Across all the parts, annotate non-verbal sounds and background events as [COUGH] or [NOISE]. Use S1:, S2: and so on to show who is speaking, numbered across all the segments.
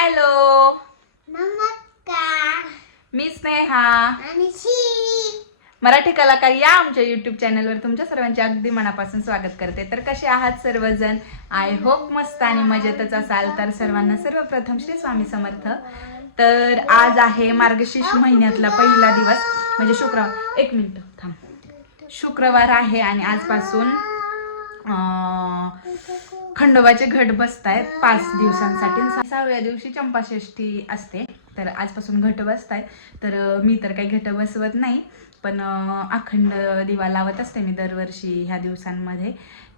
S1: Hello
S2: नमस्कार.
S1: मी स्नेहा.
S2: आणि
S1: मराठी कलाकार या आमच्या युट्यूब चॅनलवर तुमच्या सर्वांचे अगदी मनापासून स्वागत करते. तर कसे आहात सर्वजण? आय होप मस्त आणि मजेतच असाल तर सर्वांना सर्वप्रथम श्री स्वामी समर्थ. तर आज आहे मार्गशीर्ष महिन्यातला पहिला दिवस म्हणजे शुक्रवार. एक मिनिट थांब. शुक्रवार आहे आणि आजपासून खंडोबाचे घट बसत आहेत पाच दिवसांसाठी. सहाव्या दिवशी चंपाषष्ठी असते. तर आजपासून घट बसत आहेत तर मी तर काही घट बसवत नाही. पण अखंड दिवा लावत असते मी दरवर्षी ह्या दिवसांमध्ये.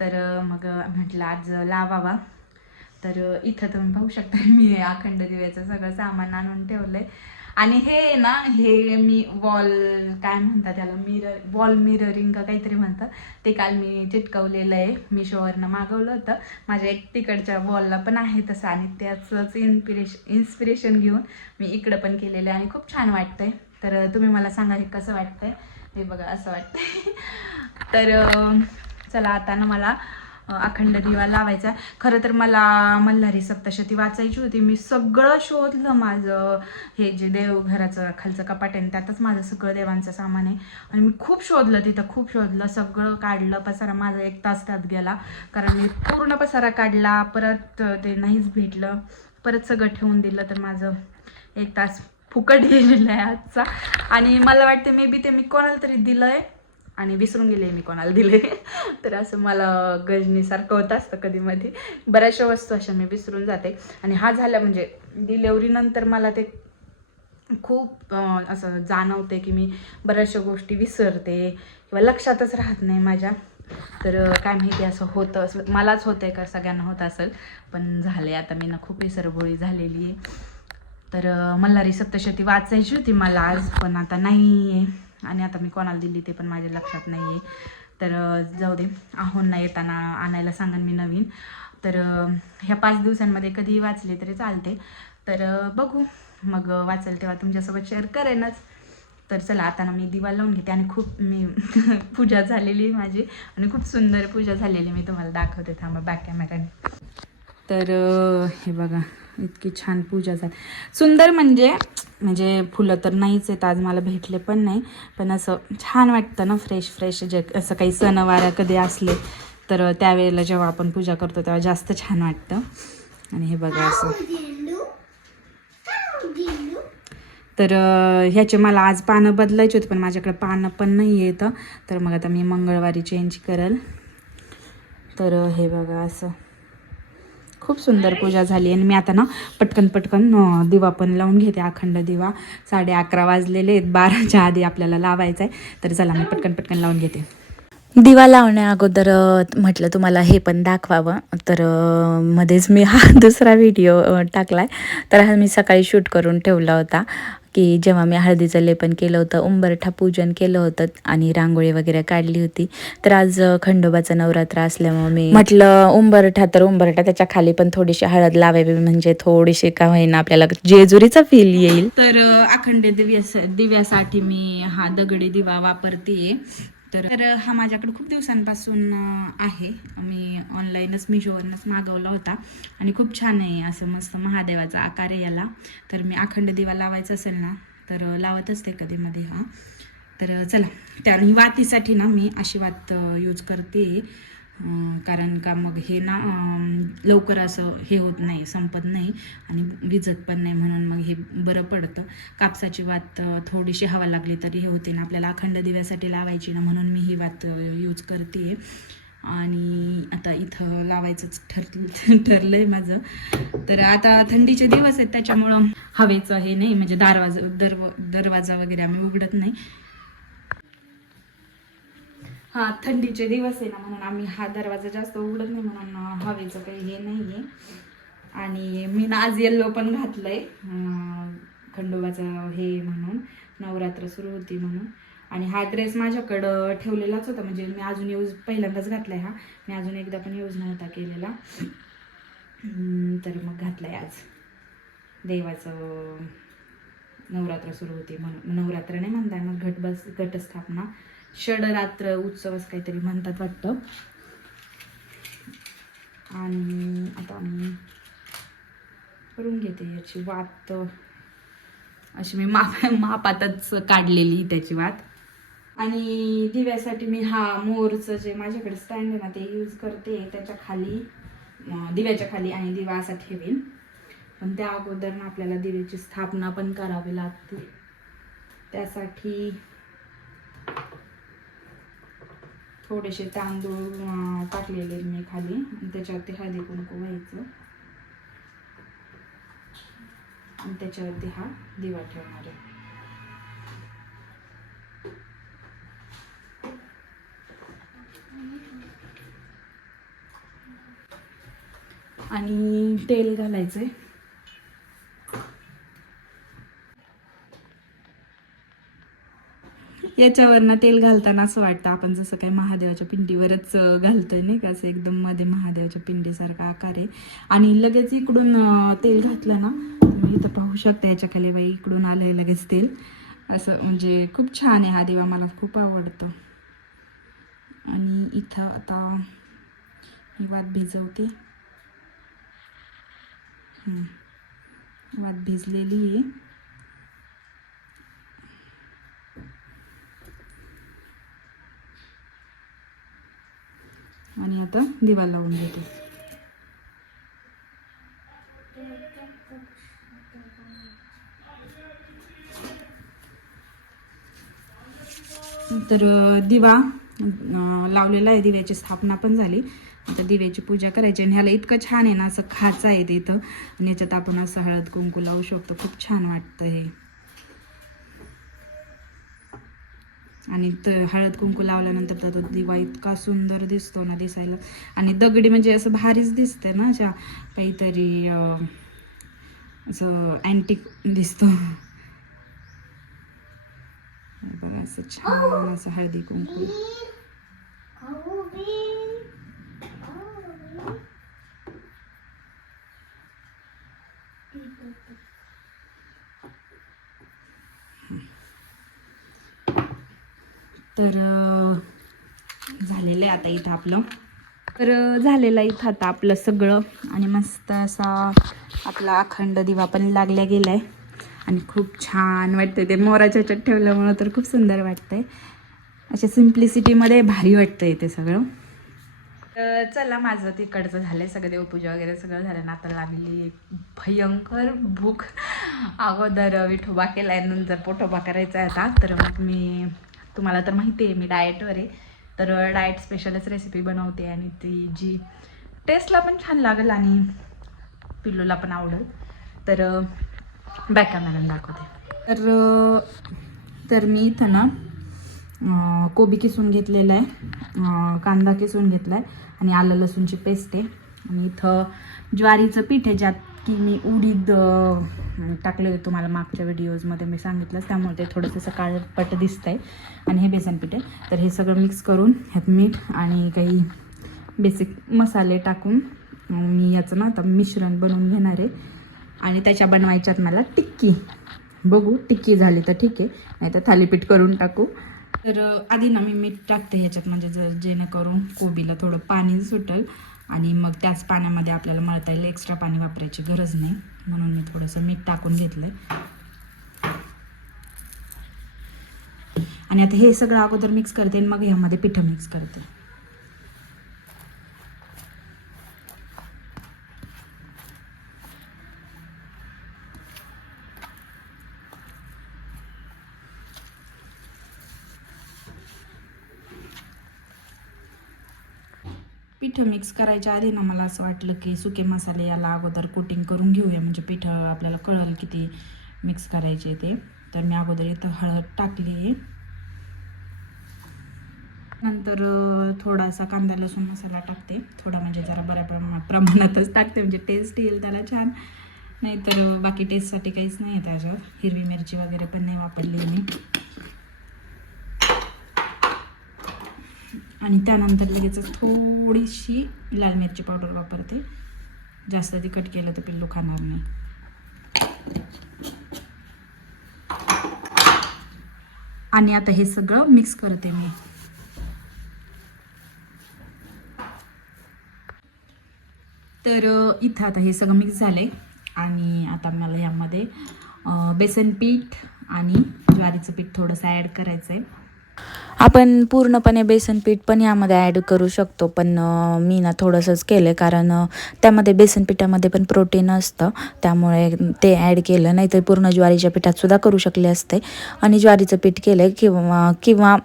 S1: तर मग म्हटलं आज लावावा. तर इथं तुम्ही पाहू शकता [LAUGHS] मी अखंड दिव्याचं सगळं सामान आणून ठेवलं आहे आणि हे ना हे मी वॉल काय म्हणतात त्याला मिरर वॉल मिररिंग का काहीतरी म्हणतात. ते काल मी चिटकवलेलं आहे मिशोवरनं मागवलं होतं. माझ्या एक तिकडच्या वॉलला पण आहे तसं आणि त्याचंच इन्स्पिरेश इन्स्पिरेशन घेऊन मी इकडं पण केलेलं आहे आणि खूप छान वाटतंय. तर तुम्ही मला सांगा हे कसं वाटतंय? हे बघा असं वाटतंय. [LAUGHS] तर चला आता ना मला अखंड दिवा लावायचा. खरं तर मला मल्हारी सप्तशती वाचायची होती. मी सगळं शोधलं माझं. हे जे देवघराचं खालचं कपाट आहे त्यातच माझं सगळं देवांचं सामान आहे. आणि मी खूप शोधलं तिथं खूप शोधलं. सगळं काढलं. पसारा माझा एक तास त्यात गेला. कारण मी पूर्ण पसारा काढला. परत ते नाहीच भेटलं. परत सगळं ठेवून दिलं तर माझं एक तास फुकट गेलेला आहे आजचा. आणि मला वाटते मे बी ते मी कोणाला तरी दिलं आहे आणि विसरून गेले मी कोणाला दिले. [LAUGHS] तर असं मला गजनीसारखं होत असतं कधी मध्ये बऱ्याचशा वस्तू अशा मी विसरून जाते. आणि हा झाला म्हणजे डिलेवरीनंतर मला ते खूप असं जाणवते की मी बऱ्याचशा गोष्टी विसरते किंवा लक्षातच राहत नाही माझ्या. तर काय माहिती असं होतं असं मलाच होतंय का सगळ्यांना होत असेल. पण झाले आता मी ना खूप विसरबोळी झालेली आहे. तर मल्हारी सप्तशती वाचायची होती मला आज पण आता नाही आहे आणि आता मी कोणाला दिली ते पण माझ्या लक्षात नाही आहे तर जाऊ दे. आहोंना येताना आणायला सांगन मी नवीन. तर ह्या पाच दिवसांमध्ये कधीही वाचले तरी चालते. तर बघू. मग वाचेल तेव्हा तुमच्यासोबत शेअर करेनच. तर चला आता ना मी दिवा लावून घेते आणि खूप मी [LAUGHS] पूजा झालेली आहे माझी. आणि खूप सुंदर पूजा झालेली मी तुम्हाला दाखवते थांबा बॅक कॅमेऱ्याने तर हे बघा. इतकी छान पूजा झाली. सुंदर म्हणजे म्हणजे फुलं तर नाहीच आहेत आज मला भेटले पण नाही. पण असं छान वाटतं ना फ्रेश फ्रेश जे असं काही सणवारा कधी असले तर त्यावेळेला जेव्हा आपण पूजा करतो तेव्हा जास्त छान वाटतं. आणि हे बघा असं. तर ह्याचे मला आज पानं बदलायचे होते पण माझ्याकडे पानं पण नाही येतं तर मग आता मी मंगळवारी चेंज करेल. तर हे बघा असं. खूप सुंदर पूजा झाली आणि मी आता ना पटकन पटकन दिवा पण लावून घेते अखंड दिवा. साडे अकरा वाजलेले आहेत बाराच्या आधी आपल्याला लावायचा आहे. तर चला मी पटकन पटकन लावून घेते.
S3: दिवा लावण्या अगोदर म्हटलं तुम्हाला हे पण दाखवावं. तर मध्येच मी हा दुसरा व्हिडिओ टाकला टाकलाय. तर हा मी सकाळी शूट करून ठेवला होता. की जेव्हा मी हळदीचं लेपन केलं होतं उंबरठा पूजन केलं होतं आणि रांगोळी वगैरे काढली होती तर आज खंडोबाचं नवरात्र असल्यामुळे मी म्हटलं उंबरठा तर उंबरठा त्याच्याखाली पण थोडीशी हळद लावावी म्हणजे थोडीशी का होईना आपल्याला जेजुरीचा फील येईल.
S1: तर अखंड दिव्या दिव्यासाठी मी हा दगडी दिवा वापरते तर तर हा माझ्याकडे खूप दिवसांपासून आहे. मी ऑनलाईनच मिशोवरनंच मागवला होता. आणि खूप छान आहे असं मस्त महादेवाचा आकार आहे याला. तर मी अखंड दिवा लावायचा असेल ना तर लावत असते कधी मध्ये हा. तर चला. त्या वातीसाठी ना मी अशी वात यूज करते. कारण का मग हे ना लवकर असं हे होत नाही संपत नाही आणि विजत पण नाही म्हणून मग हे बरं पडतं. कापसाची वात थोडीशी हवा लागली तरी हे होते ना आपल्याला अखंड दिव्यासाठी लावायची ना म्हणून मी ही वात यूज करते आणि आता इथं लावायचंच ठर ठरलंय माझं. तर आता थंडीचे दिवस आहेत त्याच्यामुळं हवेचं हे नाही म्हणजे दरवाजा दरव दरवाजा वगैरे आम्ही उघडत नाही. हा थंडीचे दिवस आहे ना म्हणून आम्ही हा दरवाजा जास्त उघडत नाही म्हणून हवेचं काही हे नाही आहे आणि मी ना आज येल्लो पण घातलंय आहे खंडोबाचं हे म्हणून नवरात्र सुरू होती म्हणून. आणि हा ड्रेस माझ्याकडं ठेवलेलाच होता म्हणजे मी अजून यूज पहिल्यांदाच घातलाय हा. मी अजून एकदा पण यूज नव्हता केलेला. तर मग घातलाय आज. देवाचं नवरात्र सुरू होती म्हणून. नवरात्र नाही म्हणताय मग घट बस घटस्थापना. षडरात्र उत्सव असं काहीतरी म्हणतात वाटतं. आणि आता मी करून घेते याची वात. अशी मी माप मापातच काढलेली त्याची वात. आणि दिव्यासाठी मी हा मोरचं जे माझ्याकडे स्टँड आहे ना ते यूज करते. त्याच्याखाली दिव्याच्या खाली आणि दिवा असा ठेवीन. पण त्या अगोदर ना आपल्याला दिव्याची स्थापना पण करावी लागते. त्यासाठी थोडेसे तांदूळ टाकलेले मी खाली. आणि त्याच्यावरती हळदी कुंकू व्हायचं आणि त्याच्यावरती हा दिवा ठेवणार आहे. आणि तेल घालायचंय. याच्यावरनं तेल घालताना असं वाटतं आपण जसं काही महादेवाच्या पिंडीवरच घालतोय नाही का? असं एकदम मध्ये महादेवाच्या पिंडीसारखा आकार आहे. आणि लगेच इकडून तेल घातलं ना तुम्ही इथं पाहू शकता याच्या खाली बाई इकडून आलंय लगेच तेल. असं म्हणजे खूप छान आहे हा देवा मला खूप आवडतं. आणि इथं आता मी वात भिजवते. वाद वात भिजलेली आहे. आणि आता दिवा लावून देते तर दिवा लावलेला आहे दिव्याची स्थापना पण झाली. आता दिव्याची पूजा करायची आणि ह्याला इतकं छान आहे ना असं खाचं आहे ते इथं. आणि याच्यात आपण असं हळद कुंकू लावू शकतो. खूप छान वाटतं हे आणि त हळद कुंकू लावल्यानंतर तर तो दिवा इतका सुंदर दिसतो ना दिसायला. आणि दगडी म्हणजे असं भारीच दिसते ना अशा काहीतरी असं अँटिक दिसतो. बघा असं छान असं हळदी कुंकू
S2: खाऊ बी खाऊ
S1: तर झालेलं आहे आता इथं आपलं. तर झालेलं आहे इथं आता आपलं सगळं. आणि मस्त असा आपला अखंड दिवा पण लागल्या गेला आहे आणि खूप छान वाटतं ते. मोराच्या ह्याच्यात ठेवल्यामुळं तर खूप सुंदर वाटतंय. अशा सिम्प्लिसिटीमध्ये भारी वाटतंय ते सगळं. तर चला माझं तिकडचं झालंय सगळं. देवपूजा वगैरे सगळं झालं ना आता लागली भयंकर भूक. अगोदर विठोबा केलाय नंतर पोठोबा करायचा आहे आता. तर मग मी तुम्हाला तर माहिती आहे मी डाएटवर आहे. तर डाएट स्पेशलच रेसिपी बनवते आणि ती जी टेस्टला पण छान लागेल आणि पिल्लूला पण आवडेल. तर बॅक कॅमेरा दाखवते. तर तर मी इथं ना कोबी किसून घेतलेला आहे कांदा किसून घेतला आहे आणि आलं लसूणची पेस्ट आहे. आणि इथं ज्वारीचं पीठ आहे ज्यात की मी उडीद अं, टाकले होते तुम्हाला मागच्या व्हिडिओजमध्ये मी सांगितलंच त्यामुळे ते थोडंसं सकाळपट काळपट दिसतं आहे आणि हे बेसन पीठ आहे. तर हे सगळं मिक्स करून ह्यात मीठ आणि काही बेसिक मसाले टाकून मी याचं ना आता मिश्रण बनवून घेणार आहे. आणि त्याच्या बनवायच्यात मला टिक्की. बघू टिक्की झाली तर ठीक आहे. नाही तर थालीपीठ करून टाकू. तर आधी ना मी मीठ टाकते ह्याच्यात. म्हणजे जर जेणेकरून कोबीला थोडं पाणी सुटेल आणि मग त्याच पाण्यामध्ये आपल्याला मळता येईल एक्स्ट्रा पाणी वापरायची गरज नाही. म्हणून मी थोडंसं मीठ टाकून घेतलं आणि आता हे सगळं अगोदर मिक्स करते आणि मग ह्यामध्ये पिठं मिक्स करते. पिठं मिक्स करायच्या आधी ना मला असं वाटलं की सुके मसाले याला अगोदर कोटिंग करून घेऊया. म्हणजे पिठं आपल्याला कळल किती मिक्स करायचे ते. तर मी अगोदर इथं हळद टाकली. आहे नंतर थोडासा कांदा लसूण मसाला टाकते. थोडा म्हणजे जरा बऱ्या प्रमा प्रमाणातच टाकते. म्हणजे टेस्ट येईल त्याला छान. नाहीतर बाकी टेस्टसाठी काहीच नाही आहे त्याच्यात हिरवी मिरची वगैरे पण नाही वापरली मी. आणि त्यानंतर लगेचच थोडीशी लाल मिरची पावडर वापरते. जास्त तिखट केलं तर पिल्लू खाणार नाही. आणि आता हे सगळं मिक्स करते मी. तर इथं आता हे सगळं मिक्स झालंय. आणि आता मला यामध्ये बेसन पीठ आणि ज्वारीचं पीठ थोडंसं ॲड करायचं आहे
S3: आपण पूर्णपणे बेसन पीठ पण यामध्ये ॲड करू शकतो पण मी ना थोडंसंच केलं कारण त्यामध्ये बेसन पिठामध्ये पण प्रोटीन असतं त्यामुळे ते ॲड केलं. नाही तर पूर्ण ज्वारीच्या पिठात सुद्धा करू शकले असते. आणि ज्वारीचं पीठ केलं किंवा किंवा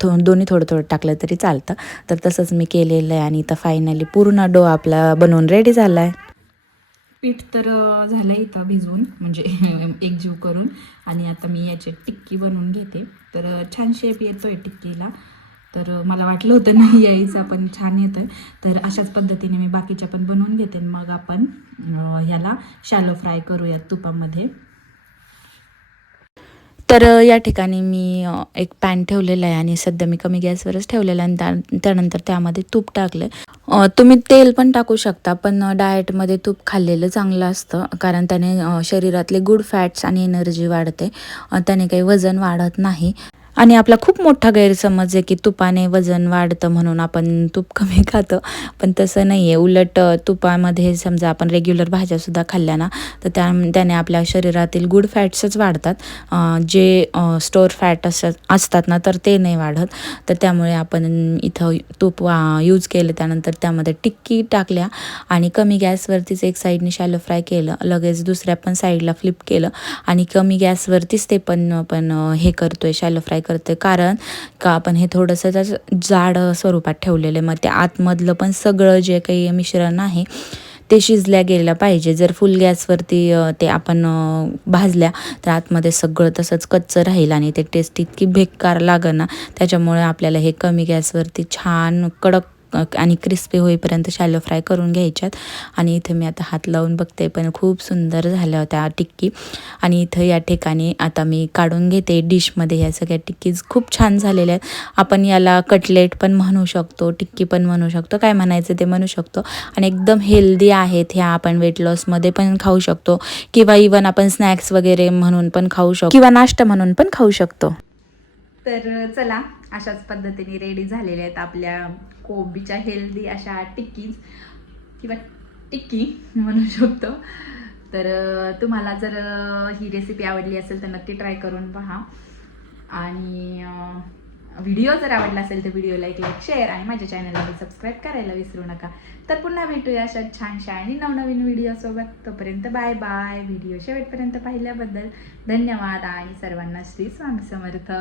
S3: थो दोन्ही थोडं थोडं टाकलं तरी चालतं. तर तसंच मी केलेलं आहे आणि इथं फायनली पूर्ण डो आपला बनवून रेडी झाला आहे
S1: पीठ तर अं, झालं इथं भिजवून म्हणजे [LAUGHS] एकजीव करून. आणि आता मी याची टिक्की बनवून घेते. तर छान शेप येतोय टिक्कीला. तर मला वाटलं होतं नाही यायचं पण छान येतं तर अशाच पद्धतीने मी बाकीच्या पण बनवून घेते. मग आपण ह्याला शॅलो फ्राय करूयात तुपामध्ये.
S3: तर या ठिकाणी मी एक पॅन ठेवलेलं आहे आणि सध्या मी कमी गॅसवरच ठेवलेलं आहे आणि त्या त्यानंतर त्यामध्ये तूप टाकलं तुम्ही तेल पण टाकू शकता पण डाएटमध्ये तूप खाल्लेलं चांगलं असतं कारण त्याने शरीरातले गुड फॅट्स आणि एनर्जी वाढते. त्याने काही वजन वाढत नाही. आणि आपला खूप मोठा गैरसमज आहे की तुपाने वजन वाढतं म्हणून आपण तूप कमी [LAUGHS] खातं. पण तसं नाही आहे उलट तुपामध्ये समजा आपण रेग्युलर भाज्यासुद्धा खाल्ल्या ना तर त्या त्याने आपल्या शरीरातील गुड फॅट्सच वाढतात. जे स्टोर फॅट अस असतात ना तर ते नाही वाढत. तर त्यामुळे आपण इथं तूप वा यूज केलं त्यानंतर त्यामध्ये टिक्की टाकल्या आणि कमी गॅसवरतीच एक साईडने शॅलो फ्राय केलं. लगेच दुसऱ्या पण साईडला फ्लिप केलं आणि कमी गॅसवरतीच ते पण आपण हे करतोय शॅलो फ्राय करते. कारण का आपण हे थोडंसं त्याचं जाड स्वरूपात ठेवलेलं आहे. मग ते आतमधलं पण सगळं जे काही मिश्रण आहे ते शिजल्या गेलं पाहिजे. जर फुल गॅसवरती ते आपण भाजल्या तर आतमध्ये सगळं तसंच कच्चं राहील आणि ते टेस्ट इतकी बेकार लागेल ना त्याच्यामुळे आपल्याला हे कमी गॅसवरती छान कडक आणि क्रिस्पी होईपर्यंत शॅलो फ्राय करून घ्यायच्यात. आणि इथे मी आता हात लावून बघते पण खूप सुंदर झाल्या होत्या टिक्की. आणि इथं या ठिकाणी आता मी काढून घेते डिशमध्ये ह्या सगळ्या टिक्कीज. खूप छान झालेल्या आहेत. आपण याला कटलेट पण म्हणू शकतो टिक्की पण म्हणू शकतो काय म्हणायचं ते म्हणू शकतो. आणि एकदम हेल्दी आहेत ह्या आपण वेट लॉसमध्ये पण खाऊ शकतो. किंवा इवन आपण स्नॅक्स वगैरे म्हणून पण खाऊ शकतो. किंवा नाश्ता म्हणून पण खाऊ शकतो.
S1: तर चला अशाच पद्धतीने रेडी झालेल्या आहेत आपल्या कोबीच्या हेल्दी अशा टिक्कीज किंवा टिक्की म्हणू शकतो. तर तुम्हाला जर ही रेसिपी आवडली असेल तर नक्की ट्राय करून पहा. आणि व्हिडिओ जर आवडला असेल तर व्हिडिओला एक लाईक शेअर आणि माझ्या चॅनलला सबस्क्राईब करायला विसरू नका. तर पुन्हा भेटूया अशा छानशा आणि नवनवीन व्हिडिओसोबत तोपर्यंत बाय बाय व्हिडिओ शेवटपर्यंत पाहिल्याबद्दल धन्यवाद आणि सर्वांना श्री स्वामी समर्थ.